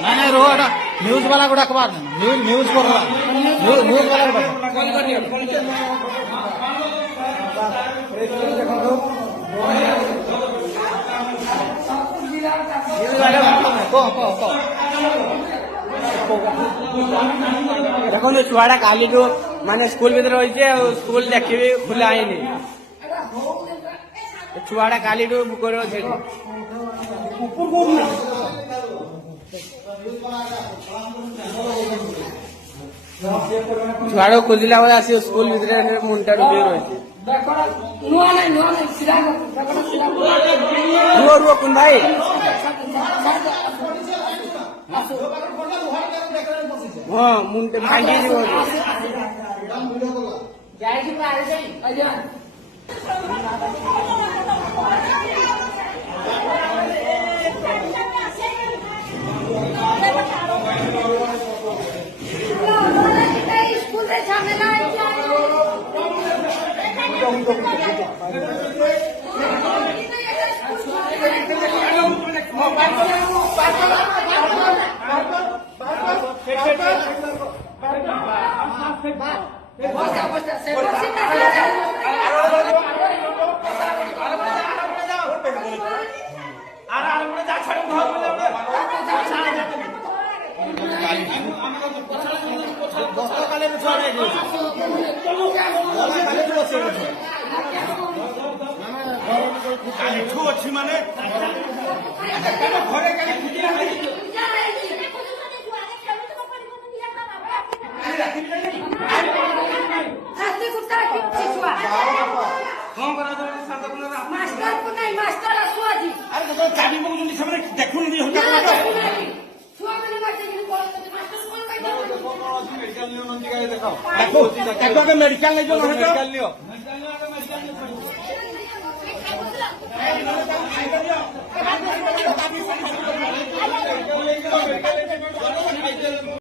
नहीं रो न्यूज वाला को डाकबार न्यूज न्यूज वाला দেখুন ছুয়াটা কালিটু মানে স্কুল ভিতরে রয়েছে স্কুল দেখবি খুলে আইনি ছুয়াটা কালিটু করে রয়েছে ছুয়াটা খুঁজিলা বলে আসি স্কুল ভিতরে মনটা ঢুকে রয়েছে রুয়ো রুয়ো কোন ভাই হ্যাঁ মুন্টে ভাঙিয়ে দিব মানে ঘরে দেখুন মেডিকাল নিয়ে